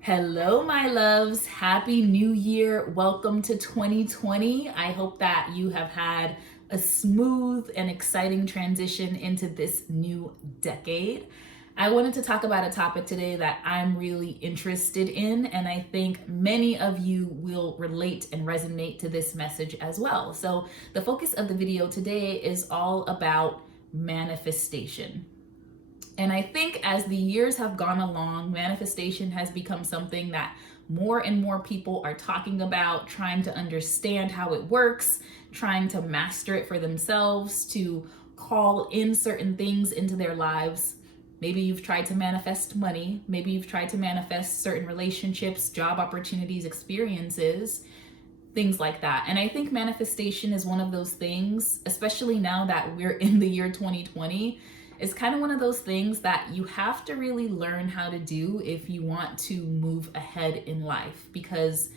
Hello, my loves. Happy New Year. Welcome to 2020. I hope that you have had a smooth and exciting transition into this new decade. I wanted to talk about a topic today that I'm really interested in, and I think many of you will relate and resonate to this message as well. So, the focus of the video today is all about manifestation. And I think as the years have gone along, manifestation has become something that more and more people are talking about, trying to understand how it works, trying to master it for themselves, to call in certain things into their lives. Maybe you've tried to manifest money. Maybe you've tried to manifest certain relationships, job opportunities, experiences, things like that. And I think manifestation is one of those things, especially now that we're in the year 2020. It's kind of one of those things that you have to really learn how to do if you want to move ahead in life, because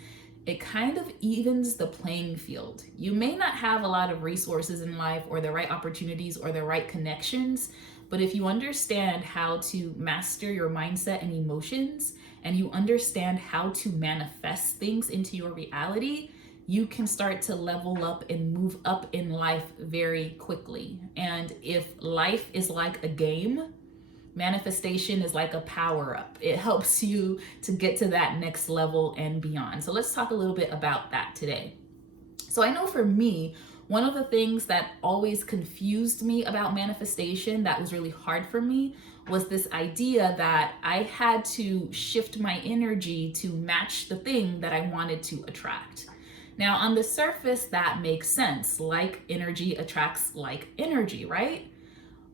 it kind of evens the playing field. You may not have a lot of resources in life or the right opportunities or the right connections, but if you understand how to master your mindset and emotions, and you understand how to manifest things into your reality, you can start to level up and move up in life very quickly. And if life is like a game, manifestation is like a power up. It helps you to get to that next level and beyond. So let's talk a little bit about that today. So I know for me, one of the things that always confused me about manifestation, that was really hard for me, was this idea that I had to shift my energy to match the thing that I wanted to attract. Now, on the surface, that makes sense. Like energy attracts like energy, right?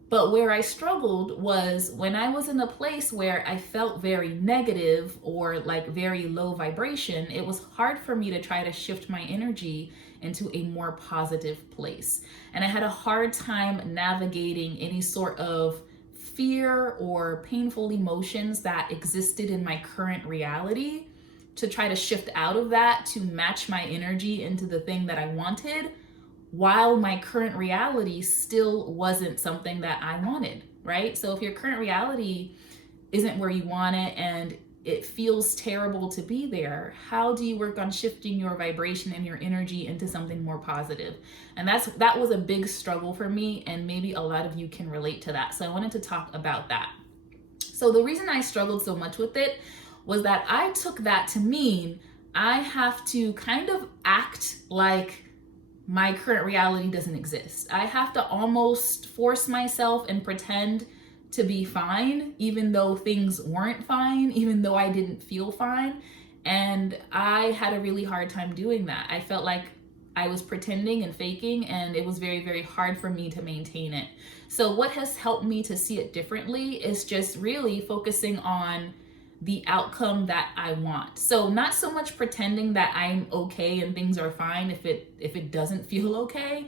But where I struggled was when I was in a place where I felt very negative or like very low vibration, it was hard for me to try to shift my energy into a more positive place. And I had a hard time navigating any sort of fear or painful emotions that existed in my current reality, to try to shift out of that to match my energy into the thing that I wanted, while my current reality still wasn't something that I wanted, right? So if your current reality isn't where you want it and it feels terrible to be there, how do you work on shifting your vibration and your energy into something more positive? And that was a big struggle for me, and maybe a lot of you can relate to that. So I wanted to talk about that. So the reason I struggled so much with it was that I took that to mean I have to kind of act like my current reality doesn't exist. I have to almost force myself and pretend to be fine, even though things weren't fine, even though I didn't feel fine. And I had a really hard time doing that. I felt like I was pretending and faking, and it was very, very hard for me to maintain it. So, what has helped me to see it differently is just really focusing on the outcome that I want. So not so much pretending that I'm okay and things are fine if it doesn't feel okay,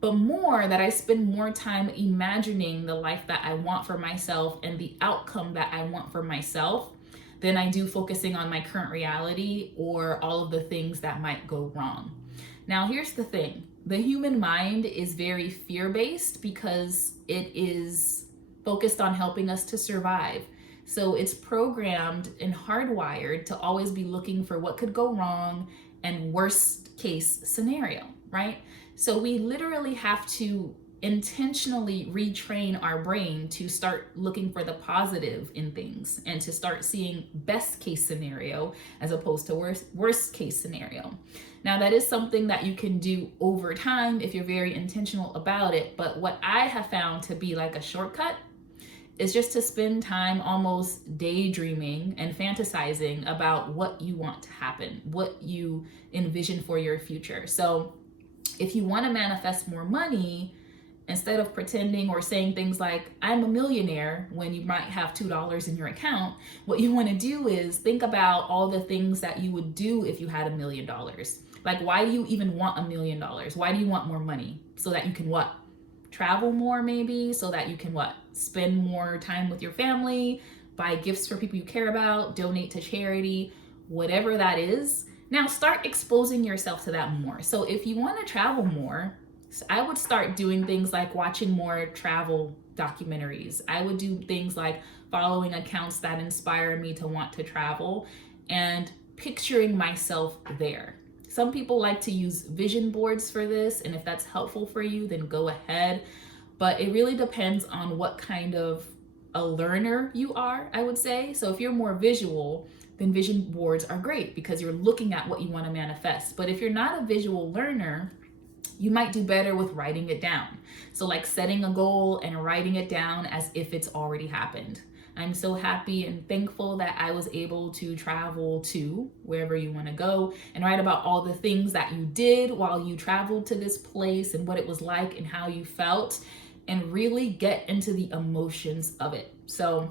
but more that I spend more time imagining the life that I want for myself and the outcome that I want for myself than I do focusing on my current reality or all of the things that might go wrong. Now, here's the thing. The human mind is very fear-based because it is focused on helping us to survive. So it's programmed and hardwired to always be looking for what could go wrong and worst case scenario, right? So we literally have to intentionally retrain our brain to start looking for the positive in things and to start seeing best case scenario as opposed to worst case scenario. Now, that is something that you can do over time if you're very intentional about it. But what I have found to be like a shortcut is just to spend time almost daydreaming and fantasizing about what you want to happen, what you envision for your future. So if you want to manifest more money, instead of pretending or saying things like, I'm a millionaire, when you might have $2 in your account, what you want to do is think about all the things that you would do if you had $1 million. Like, why do you even want $1 million? Why do you want more money? So that you can what? Travel more, maybe, so that you can what? Spend more time with your family, buy gifts for people you care about, donate to charity, whatever that is. Now start exposing yourself to that more. So if you want to travel more, I would start doing things like watching more travel documentaries. I would do things like following accounts that inspire me to want to travel. and picturing myself there. Some people like to use vision boards for this, and if that's helpful for you, then go ahead. But it really depends on what kind of a learner you are, I would say. So if you're more visual, then vision boards are great because you're looking at what you want to manifest. But if you're not a visual learner, you might do better with writing it down. So like setting a goal and writing it down as if it's already happened. I'm so happy and thankful that I was able to travel to wherever you want to go and write about all the things that you did while you traveled to this place and what it was like and how you felt, and really get into the emotions of it. So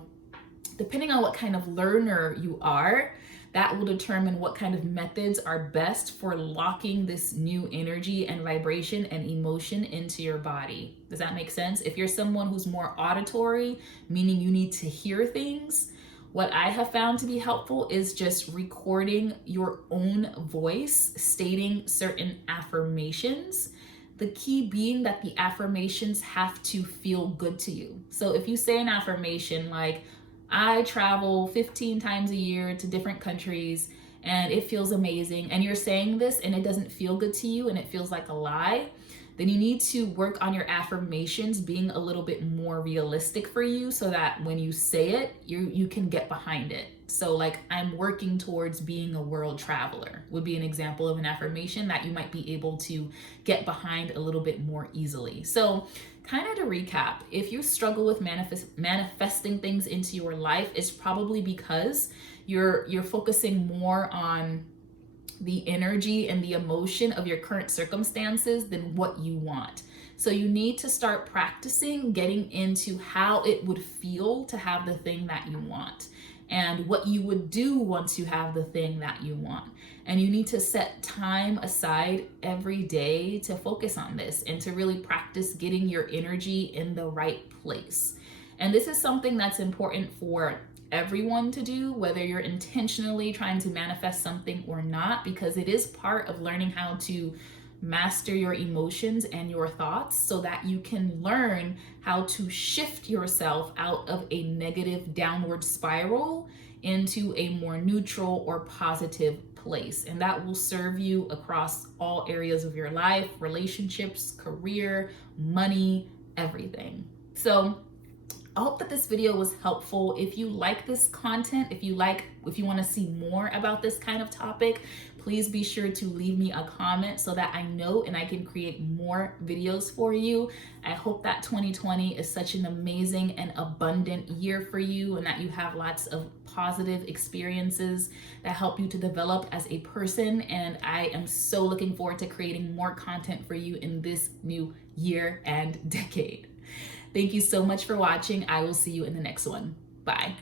depending on what kind of learner you are, that will determine what kind of methods are best for locking this new energy and vibration and emotion into your body. Does that make sense? If you're someone who's more auditory, meaning you need to hear things, what I have found to be helpful is just recording your own voice, stating certain affirmations. The key being that the affirmations have to feel good to you. So if you say an affirmation like, I travel 15 times a year to different countries and it feels amazing, and you're saying this and it doesn't feel good to you and it feels like a lie, then you need to work on your affirmations being a little bit more realistic for you so that when you say it, you can get behind it. So like, I'm working towards being a world traveler would be an example of an affirmation that you might be able to get behind a little bit more easily. So kind of to recap, if you struggle with manifesting things into your life, it's probably because you're focusing more on the energy and the emotion of your current circumstances than what you want. So you need to start practicing getting into how it would feel to have the thing that you want and what you would do once you have the thing that you want. And you need to set time aside every day to focus on this and to really practice getting your energy in the right place. And this is something that's important for everyone to do, whether you're intentionally trying to manifest something or not, because it is part of learning how to master your emotions and your thoughts so that you can learn how to shift yourself out of a negative downward spiral into a more neutral or positive place. And that will serve you across all areas of your life, relationships, career, money, everything. So I hope that this video was helpful. If you like this content, if you want to see more about this kind of topic, please be sure to leave me a comment so that I know and I can create more videos for you. I hope that 2020 is such an amazing and abundant year for you and that you have lots of positive experiences that help you to develop as a person. And I am so looking forward to creating more content for you in this new year and decade. Thank you so much for watching. I will see you in the next one. Bye.